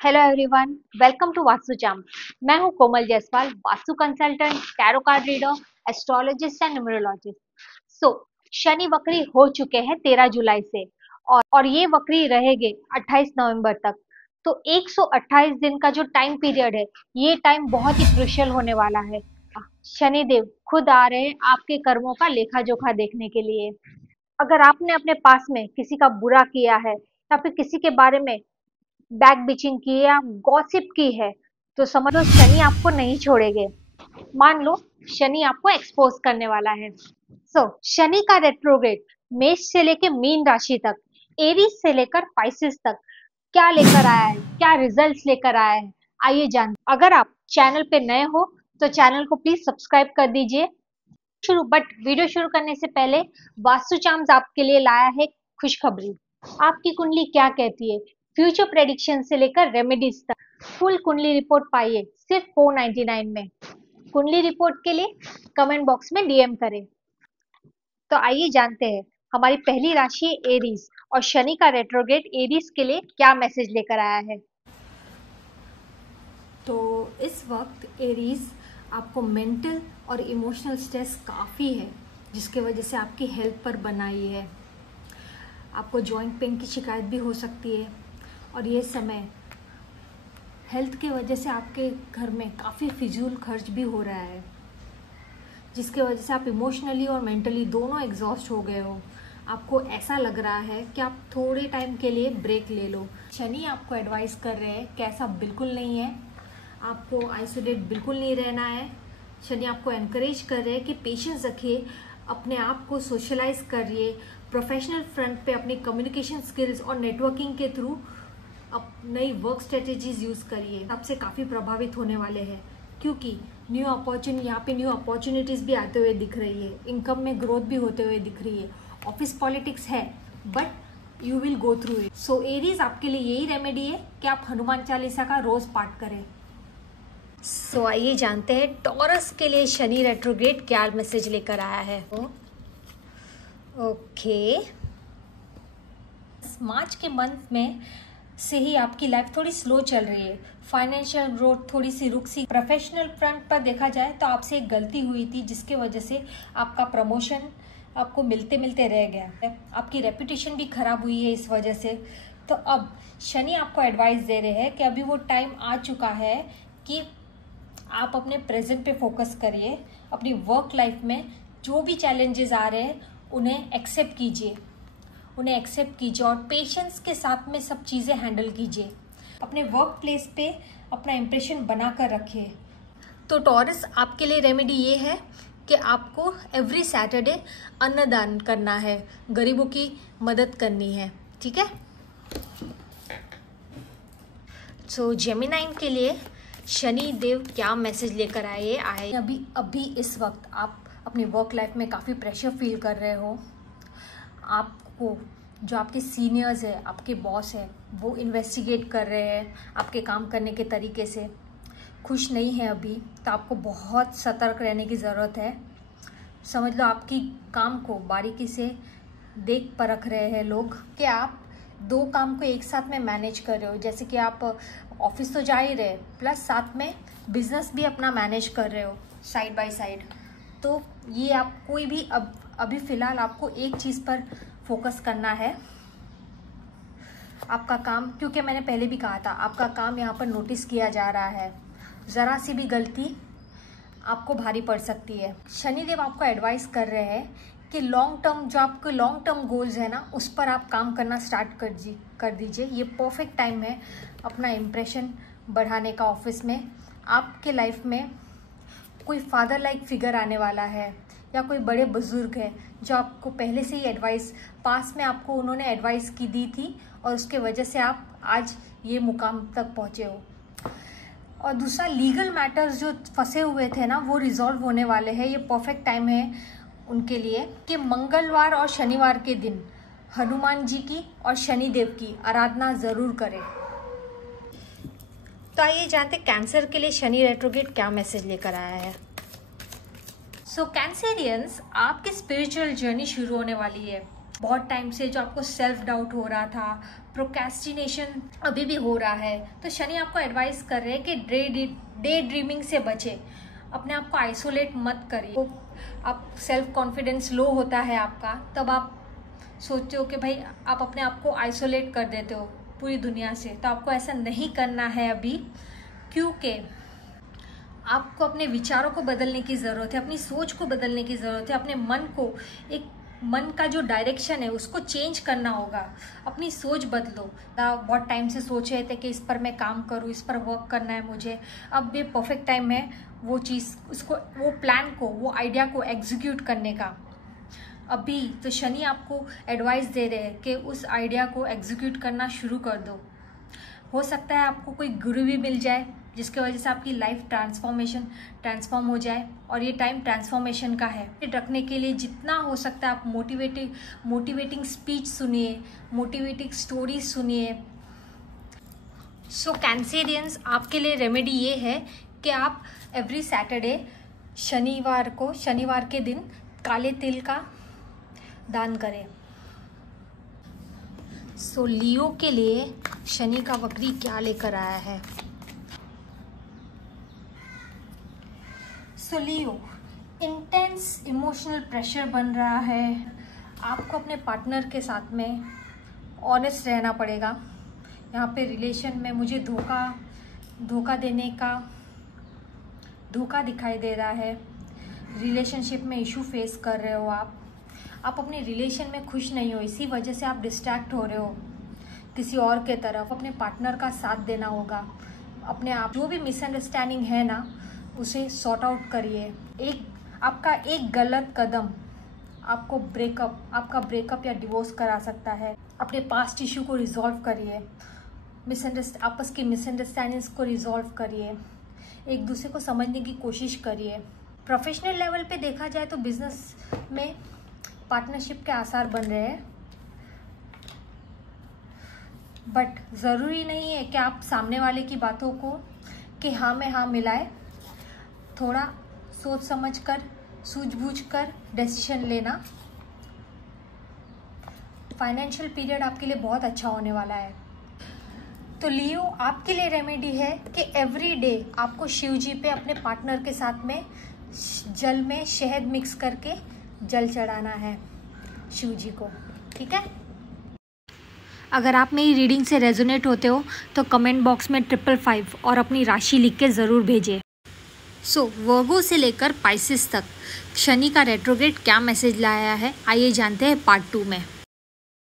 Hello everyone, welcome to Vastu Cham. मैं हूं Komal Jaiswal, Vastu consultant, tarot card reader, astrologist and numerologist. So Shani वक्री हो चुके हैं 13 जुलाई से और ये वक्री रहेंगे 28 नवंबर तक। तो 128 दिन का जो टाइम पीरियड है, ये टाइम बहुत ही क्रुशियल होने वाला है। शनि देव खुद आ रहे हैं आपके कर्मों का लेखा जोखा देखने के लिए। अगर आपने अपने पास में किसी का बुरा किया है या फिर किसी के बारे में बैक बिचिंग की है या गॉसिप की है, तो समझ लो शनि आपको नहीं छोड़ेंगे। मान लो शनि आपको एक्सपोज करने वाला है। शनि का रेट्रोग्रेड मेष से लेकर मीन राशि तक, एरीज से लेकर पाइसेस तक क्या लेकर आया है, क्या रिजल्ट्स लेकर आया है, आइए जान। अगर आप चैनल पे नए हो तो चैनल को प्लीज सब्सक्राइब कर दीजिए। वीडियो शुरू करने से पहले वास्तु चार्म्स आपके लिए लाया है खुशखबरी। आपकी कुंडली क्या कहती है, फ्यूचर प्रेडिक्शन से लेकर रेमेडीज तक फुल कुंडली रिपोर्ट पाइए सिर्फ 499 में। कुंडली रिपोर्ट के लिए कमेंट बॉक्स में डीएम करें। तो आइए जानते हैं हमारी पहली राशि है एरीज, और शनि का रेट्रोग्रेड एरीज के लिए क्या मैसेज लेकर आया है। तो इस वक्त एरीज आपको मेंटल और इमोशनल स्ट्रेस काफ़ी है, जिसके वजह से आपकी हेल्थ पर बनाई है। आपको जॉइंट पेन की शिकायत भी हो सकती है और ये समय हेल्थ के वजह से आपके घर में काफ़ी फिजूल खर्च भी हो रहा है, जिसके वजह से आप इमोशनली और मेंटली दोनों एग्जॉस्ट हो गए हो। आपको ऐसा लग रहा है कि आप थोड़े टाइम के लिए ब्रेक ले लो। शनि आपको एडवाइस कर रहे हैं कि ऐसा बिल्कुल नहीं है, आपको आइसोलेट बिल्कुल नहीं रहना है। शनि आपको एनकरेज कर रहे हैं कि पेशेंस रखिए, अपने आप को सोशलाइज करिए, प्रोफेशनल फ्रंट पे अपनी कम्युनिकेशन स्किल्स और नेटवर्किंग के थ्रू नई वर्क स्ट्रेटेजीज यूज़ करिए। आपसे काफ़ी प्रभावित होने वाले हैं, क्योंकि यहाँ पे न्यू अपॉर्चुनिटीज़ भी आते हुए दिख रही है, इनकम में ग्रोथ भी होते हुए दिख रही है। ऑफिस पॉलिटिक्स है but you will go through it. So Aries आपके लिए यही रेमेडी है कि आप हनुमान चालीसा का रोज पाठ करें। आइए जानते हैं टॉरस के लिए शनि रेट्रोग्रेड क्या मैसेज लेकर आया है। ओके, मार्च के मंथ में से ही आपकी लाइफ थोड़ी स्लो चल रही है, फाइनेंशियल ग्रोथ थोड़ी सी रुक सी। प्रोफेशनल फ्रंट पर देखा जाए तो आपसे एक गलती हुई थी, जिसके वजह से आपका प्रमोशन आपको मिलते मिलते रह गया है। आपकी रेपुटेशन भी खराब हुई है इस वजह से। तो अब शनि आपको एडवाइस दे रहे हैं कि अभी वो टाइम आ चुका है कि आप अपने प्रेजेंट पे फोकस करिए। अपनी वर्क लाइफ में जो भी चैलेंजेस आ रहे हैं उन्हें एक्सेप्ट कीजिए और पेशेंस के साथ में सब चीज़ें हैंडल कीजिए। अपने वर्क प्लेस पे अपना इम्प्रेशन बना कर रखिए। तो टॉरस आपके लिए रेमेडी ये है कि आपको एवरी सैटरडे अन्नदान करना है, गरीबों की मदद करनी है, ठीक है। जेमिनाइन के लिए शनि देव क्या मैसेज लेकर आए। अभी इस वक्त आप अपनी वर्क लाइफ में काफ़ी प्रेशर फील कर रहे हो। आपको जो आपके सीनियर्स है, आपके बॉस है, वो इन्वेस्टिगेट कर रहे हैं आपके काम करने के तरीके से, खुश नहीं है अभी। तो आपको बहुत सतर्क रहने की ज़रूरत है। समझ लो आपकी काम को बारीकी से देख परख रहे हैं लोग कि आप दो काम को एक साथ में मैनेज कर रहे हो। जैसे कि आप ऑफिस तो जा ही रहे, प्लस साथ में बिजनेस भी अपना मैनेज कर रहे हो साइड बाय साइड। तो ये आप कोई भी अभी फ़िलहाल आपको एक चीज़ पर फोकस करना है। आपका काम, क्योंकि मैंने पहले भी कहा था, आपका काम यहाँ पर नोटिस किया जा रहा है। ज़रा सी भी गलती आपको भारी पड़ सकती है। शनिदेव आपको एडवाइस कर रहे हैं कि लॉन्ग टर्म गोल्स है ना, उस पर आप काम करना स्टार्ट कर दीजिए। ये परफेक्ट टाइम है अपना इम्प्रेशन बढ़ाने का ऑफिस में। आपके लाइफ में कोई फादर लाइक फिगर आने वाला है, या कोई बड़े बुजुर्ग है जो आपको पहले से ही एडवाइस, पास में आपको उन्होंने एडवाइस की दी थी और उसके वजह से आप आज ये मुकाम तक पहुँचे हो। और दूसरा, लीगल मैटर्स जो फंसे हुए थे ना, वो रिजॉल्व होने वाले हैं। ये परफेक्ट टाइम है उनके लिए कि मंगलवार और शनिवार के दिन हनुमान जी की और शनिदेव की आराधना ज़रूर करें। तो आइए जानते कैंसर के लिए शनि रेट्रोग्रेड क्या मैसेज लेकर आया है। कैंसेरियंस, आपकी स्पिरिचुअल जर्नी शुरू होने वाली है। बहुत टाइम से जो आपको सेल्फ डाउट हो रहा था, प्रोक्रेस्टिनेशन अभी भी हो रहा है, तो शनि आपको एडवाइस कर रहे हैं कि डे ड्रीमिंग से बचे, अपने आप को आइसोलेट मत करिए। तो आप सेल्फ कॉन्फिडेंस लो होता है आपका, तब आप सोचते हो कि भाई आप अपने आप को आइसोलेट कर देते हो पूरी दुनिया से। तो आपको ऐसा नहीं करना है अभी, क्योंकि आपको अपने विचारों को बदलने की ज़रूरत है, अपनी सोच को बदलने की ज़रूरत है, अपने मन का जो डायरेक्शन है उसको चेंज करना होगा। अपनी सोच बदलो। बहुत टाइम से सोच रहे थे कि इस पर मैं काम करूँ, इस पर वर्क करना है मुझे, अब ये परफेक्ट टाइम है वो चीज़, उसको, वो प्लान को, वो आइडिया को एग्जीक्यूट करने का। अभी तो शनि आपको एडवाइस दे रहे हैं कि उस आइडिया को एग्जीक्यूट करना शुरू कर दो। हो सकता है आपको कोई गुरु भी मिल जाए जिसकी वजह से आपकी लाइफ ट्रांसफॉर्म हो जाए, और ये टाइम ट्रांसफॉर्मेशन का है। रखने के लिए जितना हो सकता है आप मोटिवेटिंग स्पीच सुनिए, मोटिवेटिंग स्टोरीज सुनिए। सो कैंसेरियंस, आपके लिए रेमेडी ये है कि आप एवरी सैटरडे शनिवार के दिन काले तिल का दान करें। सो लियो के लिए शनि का वक्री क्या लेकर आया है। सो लियो, इंटेंस इमोशनल प्रेशर बन रहा है। आपको अपने पार्टनर के साथ में ऑनेस्ट रहना पड़ेगा। यहाँ पे रिलेशन में मुझे धोखा देने का धोखा दिखाई दे रहा है। रिलेशनशिप में इशू फेस कर रहे हो आप अपने रिलेशन में खुश नहीं हो, इसी वजह से आप डिस्ट्रैक्ट हो रहे हो किसी और के तरफ। अपने पार्टनर का साथ देना होगा। अपने आप जो भी मिसअंडरस्टैंडिंग है ना, उसे सॉर्ट आउट करिए। आपका एक गलत कदम आपको ब्रेकअप या डिवोर्स करा सकता है। अपने पास्ट इशू को रिजॉल्व करिए, आपस की मिसअंडरस्टैंडिंग्स को रिजॉल्व करिए, एक दूसरे को समझने की कोशिश करिए। प्रोफेशनल लेवल पे देखा जाए तो बिजनेस में पार्टनरशिप के आसार बन रहे हैं, बट ज़रूरी नहीं है कि आप सामने वाले की बातों को कि हाँ में हाँ मिलाए। थोड़ा सोच समझ कर, सूझबूझ कर डिसीजन लेना। फाइनेंशियल पीरियड आपके लिए बहुत अच्छा होने वाला है। तो लियो, आपके लिए रेमेडी है कि एवरी डे आपको शिव जी पे अपने पार्टनर के साथ में जल में शहद मिक्स करके जल चढ़ाना है शिव जी को, ठीक है। अगर आप मेरी रीडिंग से रेजोनेट होते हो तो कमेंट बॉक्स में 555 और अपनी राशि लिख के ज़रूर भेजें। सो वर्गो से लेकर पाइसेस तक शनि का रेट्रोग्रेड क्या मैसेज लाया है, आइए जानते हैं पार्ट 2 में।